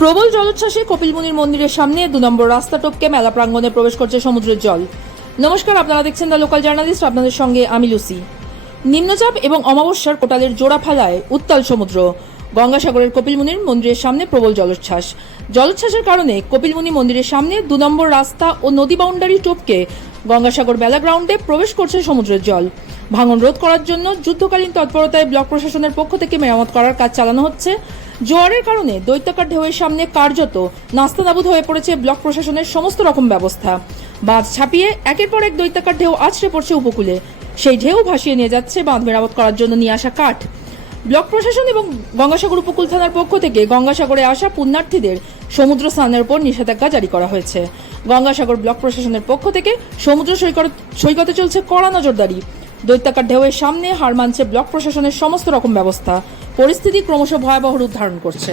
প্রবল জলোচ্ছ্বাসে কপিলমুনির মন্দিরের সামনে 2 নম্বর রাস্তা টপকে মেলা প্রাঙ্গণে প্রবেশ করছে সমুদ্রের জল। নমস্কার, আপনারা দেখছেন দ্য লোকাল জার্নালিস্ট, আপনাদের সঙ্গে আমি লুসি। নিম্নচাপ এবং অমাবস্যার কোটালের জোড়া ফালায় উত্তাল সমুদ্র। গঙ্গাসাগরের কপিলমুনির মন্দিরের সামনে প্রবল জলোচ্ছ্বাসের কারণে কপিলমুনি মন্দিরের সামনে 2 নম্বর রাস্তা ও নদী বাউন্ডারি টপকে গঙ্গাসাগর মেলা গ্রাউন্ডে প্রবেশ করছে সমুদ্রের জল। ভাঙন রোধ করার জন্য যুদ্ধকালীন তৎপরতায় ব্লক প্রশাসনের পক্ষ থেকে মেরামত করার কাজ চালানো হচ্ছে। জোয়ারের কারণে দৈত্যাকার ঢেউয়ের সামনে কার্যত নাস্তানাবুদ হয়ে পড়েছে ব্লক প্রশাসনের সমস্ত রকম ব্যবস্থা। বাঁধ ছাপিয়ে একের পর এক দৈত্যাকার ঢেউ আছড়ে পড়ছে উপকূলে। সেই ঢেউ ভাসিয়ে নিয়ে যাচ্ছে বাঁধ মেরামত করার জন্য নিয়ে আসা কাঠ। ব্লক প্রশাসন এবং গঙ্গাসাগর উপকূল থানার পক্ষ থেকে গঙ্গাসাগরে আসা পুণ্যার্থীদের সমুদ্র স্নানের উপর নিষেধাজ্ঞা জারি করা হয়েছে। গঙ্গাসাগর ব্লক প্রশাসনের পক্ষ থেকে সমুদ্র সৈকতে চলছে কড়া নজরদারি। দৈত্যাকার ঢেউয়ের সামনে হার মানছে ব্লক প্রশাসনের সমস্ত রকম ব্যবস্থা। পরিস্থিতি ক্রমশ ভয়াবহ রূপ ধারণ করছে।